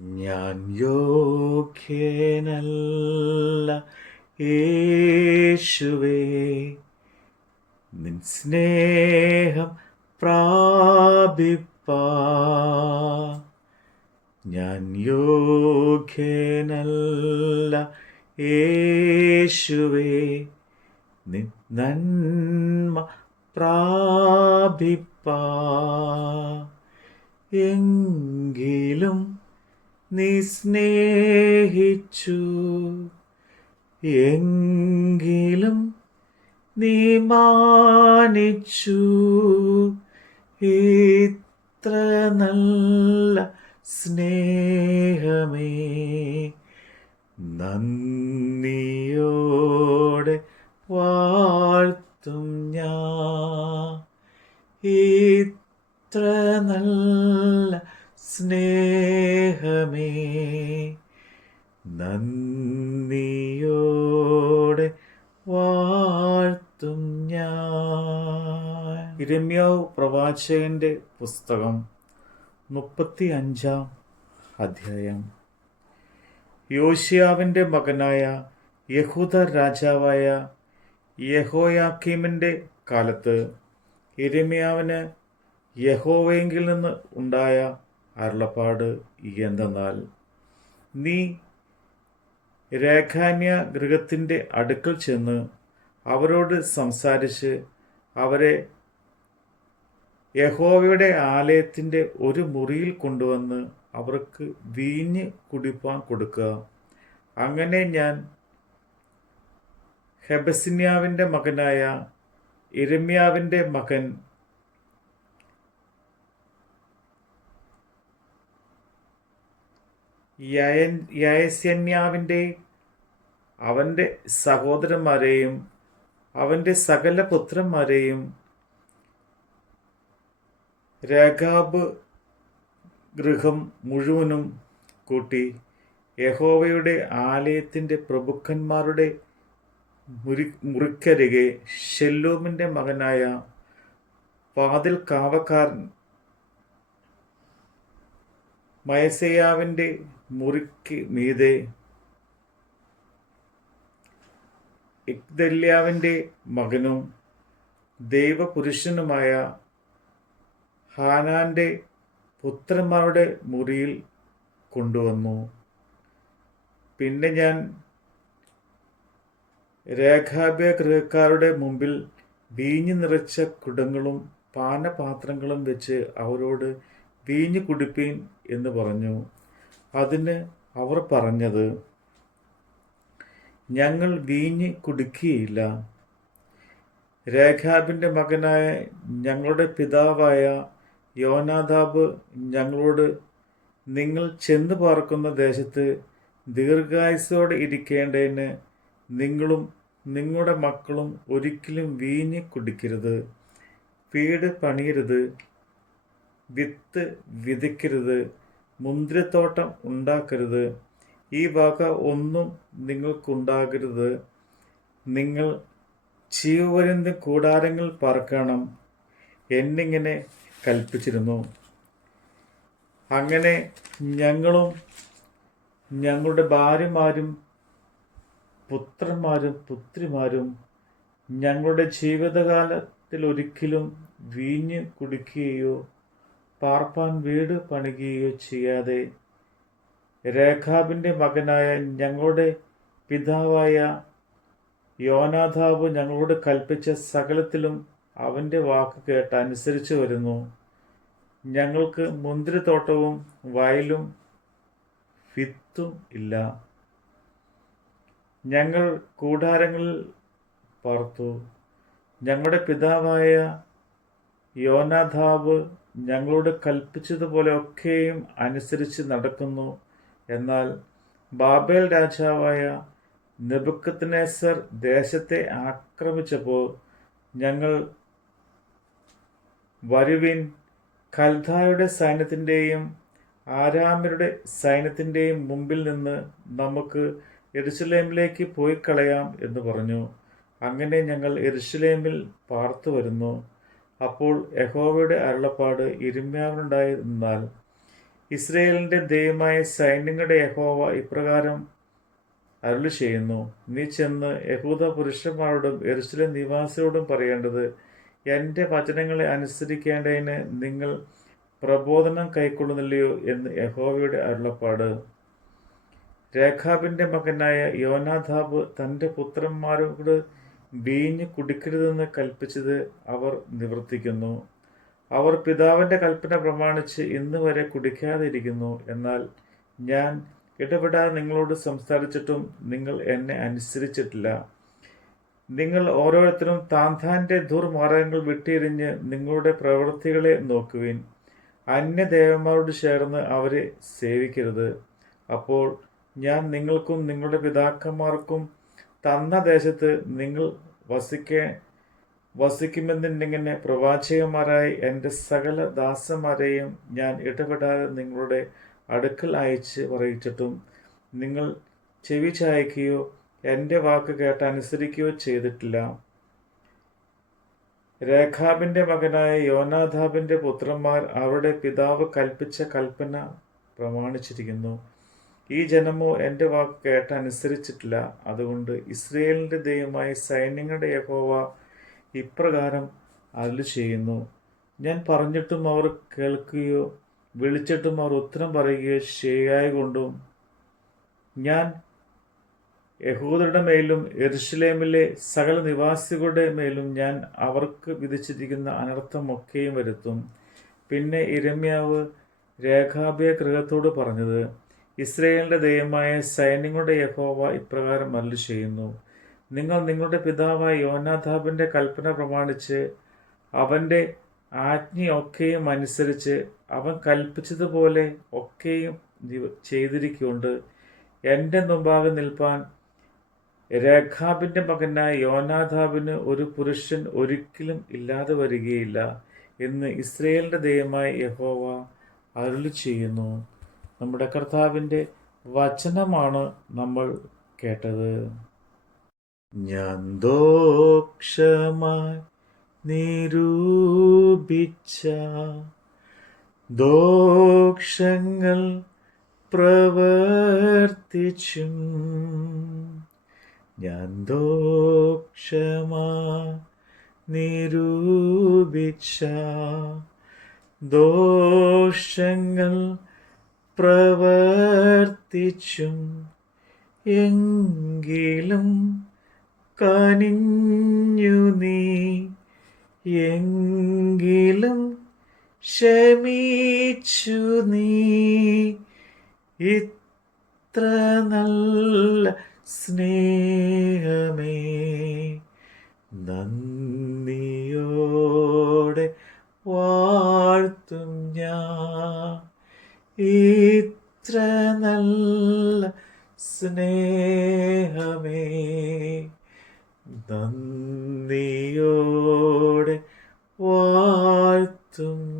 ഞാൻ യോഗ്യനല്ല യേശുവേ. നിൻ സ്നേഹം പ്രാപിപ്പാ. ഞാൻ യോഗ്യനല്ല യേശുവേ. നിൻ നന്മ പ്രാപിപ്പാ. എങ്കിലും നീ സ്നേഹിച്ചു എങ്കിലും നീ മാനിച്ചു. ഇത്ര നല്ല സ്നേഹമേ. നന്ദിയോടെ ഇരമ്യാവ് പ്രവാചകന്റെ പുസ്തകം മുപ്പത്തി അഞ്ചാം അധ്യായം. യോശിയാവിന്റെ മകനായ യഹൂദ രാജാവായ യഹോയാക്കീമിന്റെ കാലത്ത് ഇരമ്യാവിന് യഹോവയെങ്കിൽ നിന്ന് ഉണ്ടായ അരുളപ്പാട് എന്തെന്നാൽ നീ രേഖാന്യ ഗൃഹത്തിന്റെ അടുക്കൽ ചെന്ന് അവരോട് സംസാരിച്ച് അവരെ യഹോവയുടെ ആലയത്തിന്റെ ഒരു മുറിയിൽ കൊണ്ടുവന്ന് അവർക്ക് വീഞ്ഞ് കുടിപ്പാൻ കൊടുക്കുക. അങ്ങനെ ഞാൻ ഹെബസിന്യാവിന്റെ മകനായ ഇരമ്യാവിന്റെ മകൻ യയൻ യയസ്യന്യാവിന്റെ അവന്റെ സഹോദരന്മാരെയും അവന്റെ സകല പുത്രന്മാരെയും രേഖാബ് ഗൃഹം മുഴുവനും കൂട്ടി യഹോവയുടെ ആലയത്തിന്റെ പ്രഭുക്കന്മാരുടെ മുരി മുറിക്കരികെ ഷെല്ലൂമിന്റെ മകനായ വാതിൽ കാവക്കാരൻ മയസയാവിന്റെ മുറിക്ക് മീതെ ഇക്ദല്യാവിന്റെ മകനും ദൈവപുരുഷനുമായ ഹാനാന്റെ പുത്രന്മാരുടെ മുറിയിൽ കൊണ്ടുവന്നു. പിന്നെ ഞാൻ രേഖാബ്യ ഗൃഹക്കാരുടെ മുമ്പിൽ വീഞ്ഞു നിറച്ച കുടങ്ങളും പാനപാത്രങ്ങളും വെച്ച് അവരോട് വീഞ്ഞു കുടിപ്പീൻ എന്ന് പറഞ്ഞു. അതിന് അവർ പറഞ്ഞത് ഞങ്ങൾ വീഞ്ഞ് കുടിക്കുകയില്ല. രേഖാബിന്റെ മകനായ ഞങ്ങളുടെ പിതാവായ യോനാദാബ് ഞങ്ങളോട് നിങ്ങൾ ചെന്ന് പാർക്കുന്ന ദേശത്ത് ദീർഘായുസോടെ ഇരിക്കേണ്ടതിന് നിങ്ങളും നിങ്ങളുടെ മക്കളും ഒരിക്കലും വീഞ്ഞ് കുടിക്കരുത്. വീട് പണിയരുത്. വിത്ത് വിതയ്ക്കരുത്. മുന്തിരിത്തോട്ടം ഉണ്ടാക്കരുത്. ഈ വക ഒന്നും നിങ്ങൾക്കുണ്ടാകരുത്. നിങ്ങൾ ജീവപര്യന്ത കൂടാരങ്ങൾ പറക്കണം എന്നിങ്ങനെ കൽപ്പിച്ചിരുന്നു. അങ്ങനെ ഞങ്ങളും ഞങ്ങളുടെ ഭാര്യമാരും പുത്രന്മാരും പുത്രിമാരും ഞങ്ങളുടെ ജീവിതകാലത്തിൽ ഒരിക്കലും വീഞ്ഞ് കുടിക്കുകയോ പാർപ്പാൻ വീട് പണിയുകയോ ചെയ്യാതെ രേഖാബിന്റെ മകനായ ഞങ്ങളുടെ പിതാവായ യോനാഥാവ് ഞങ്ങളോട് കൽപ്പിച്ച സകലത്തിലും അവന്റെ വാക്ക് കേട്ട് അനുസരിച്ച് വരുന്നു. ഞങ്ങൾക്ക് മുന്തിരിത്തോട്ടവും വയലും വിത്തും ഇല്ല. ഞങ്ങൾ കൂടാരങ്ങളിൽ പാർത്തു. ഞങ്ങളുടെ പിതാവായ യോനാധാവ് ഞങ്ങളോട് കൽപ്പിച്ചതുപോലെയൊക്കെയും അനുസരിച്ച് നടക്കുന്നു. എന്നാൽ ബാബേൽ രാജാവായ നെബുക്കത്തിനേസർ ദേശത്തെ ആക്രമിച്ചപ്പോൾ ഞങ്ങൾ വരുവിൻ കൽധായുടെ സൈന്യത്തിന്റെയും ആരാമരുടെ സൈന്യത്തിന്റെയും മുമ്പിൽ നിന്ന് നമുക്ക് എരുസലേമിലേക്ക് പോയി കളയാം എന്ന് പറഞ്ഞു. അങ്ങനെ ഞങ്ങൾ എരുസലേമിൽ പാർത്തു വരുന്നു. അപ്പോൾ യഹോവയുടെ അരുളപ്പാട് ഇരുമ്യാവിനുണ്ടായിരുന്നാൽ ഇസ്രയേലിന്റെ ദൈവമായ സൈന്യങ്ങളുടെ യഹോവ ഇപ്രകാരം അരുളി ചെയ്യുന്നു നീ ചെന്ന് യഹൂദ പുരുഷന്മാരോടും എരുസലേം നിവാസിയോടും പറയേണ്ടത് എന്റെ വചനങ്ങളെ അനുസരിക്കേണ്ടതിന് നിങ്ങൾ പ്രബോധനം കൈക്കൊള്ളുന്നില്ലയോ എന്ന് യഹോവയുടെ അരുളപ്പാട്. രേഖാബിന്റെ മകനായ യോനാഥാബ് തന്റെ പുത്രന്മാരോട് വീഞ്ഞ് കുടിക്കരുതെന്ന് കൽപ്പിച്ചത് അവർ നിവർത്തിക്കുന്നു. അവർ പിതാവിന്റെ കൽപ്പന പ്രമാണിച്ച് ഇന്ന് വരെ കുടിക്കാതിരിക്കുന്നു. എന്നാൽ ഞാൻ ഇടപെടാതെ നിങ്ങളോട് സംസാരിച്ചിട്ടും നിങ്ങൾ എന്നെ അനുസരിച്ചിട്ടില്ല. നിങ്ങൾ ഓരോരുത്തരും താൻ താന്റെ ദുർമാർഗങ്ങൾ വിട്ടിരിഞ്ഞ് നിങ്ങളുടെ പ്രവൃത്തികളെ നോക്കുവിൻ. അന്യദേവന്മാരോട് ചേർന്ന് അവരെ സേവിക്കരുത്. അപ്പോൾ ഞാൻ നിങ്ങൾക്കും നിങ്ങളുടെ പിതാക്കന്മാർക്കും തന്ന ദേശത്ത് നിങ്ങൾ വസിക്കേ വസിക്കുമെന്നുണ്ടെങ്കിൽ പ്രവാചകന്മാരായി എന്റെ സകല ദാസന്മാരെയും ഞാൻ ഇടപെടാതെ നിങ്ങളുടെ അടുക്കൽ അയച്ച് പറയിച്ചിട്ടും നിങ്ങൾ ചെവി ചായ്ക്കുകയോ എന്റെ വാക്ക് കേട്ട് അനുസരിക്കുകയോ ചെയ്തിട്ടില്ല. രേഖാബിന്റെ മകനായ യോനാഥാബിന്റെ പുത്രന്മാർ അവരുടെ പിതാവ് കൽപ്പിച്ച കൽപ്പന പ്രമാണിച്ചിരിക്കുന്നു. ഈ ജനമോ എന്റെ വാക്ക് കേട്ട് അനുസരിച്ചിട്ടില്ല. അതുകൊണ്ട് ഇസ്രയേലിന്റെ ദൈവമായി സൈന്യങ്ങളുടെ യഹോവ ഇപ്രകാരം അരുളി ചെയ്യുന്നു. ഞാൻ പറഞ്ഞിട്ടും അവർ കേൾക്കുകയോ വിളിച്ചിട്ടും അവർ ഉത്തരം പറയുകയോ ചെയ്യായ കൊണ്ടും ഞാൻ യഹൂദരുടെ മേലും എരുഷലേമിലെ സകല നിവാസികളുടെ മേലും ഞാൻ അവർക്ക് വിധിച്ചിരിക്കുന്ന അനർത്ഥമൊക്കെയും വരുത്തും. പിന്നെ ഇരമ്യാവ് രേഖാബിയ ഗൃഹത്തോട് പറഞ്ഞത് ഇസ്രയേലിന്റെ ദൈവമായ സൈന്യങ്ങളുടെ യഹോവ ഇപ്രകാരം അരുളി ചെയ്യുന്നു നിങ്ങൾ നിങ്ങളുടെ പിതാവായ യോനാഥാബിന്റെ കൽപ്പന പ്രമാണിച്ച് അവന്റെ ആജ്ഞയൊക്കെയും അനുസരിച്ച് അവൻ കൽപ്പിച്ചതുപോലെ ഒക്കെയും ചെയ്തിരിക്കുന്നുണ്ട്. എന്റെ മുമ്പാകെ നിൽപ്പാൻ രേഖാബിന്റെ മകനായ യോനാഥാബിന് ഒരു പുരുഷൻ ഒരിക്കലും ഇല്ലാതെ വരികയില്ല എന്ന് ഇസ്രയേലിന്റെ ദൈവമായ യഹോവ അരുളി ചെയ്യുന്നു. നമ്മുടെ കർത്താവിന്റെ വചനമാണ് നമ്മൾ കേട്ടത്. ഞാൻ ദോക്ഷമായി നിരൂപിച്ച ദോഷങ്ങൾ പ്രവർത്തിച്ചും ഞാൻ ദോക്ഷമായി നിരൂപിച്ച ദോഷങ്ങൾ പ്രവർത്തിച്ചും എങ്കിലും കനിഞ്ഞു നീ എങ്കിലും ക്ഷമിച്ചു നീ. ഇത്ര നല്ല സ്നേഹമേ നന്ദിയോടെ വാഴ്ത്തും ഞാൻ. ഇത്ര നല്ല സ്നേഹമേ നന്ദിയോടെ വാഴ്ത്തും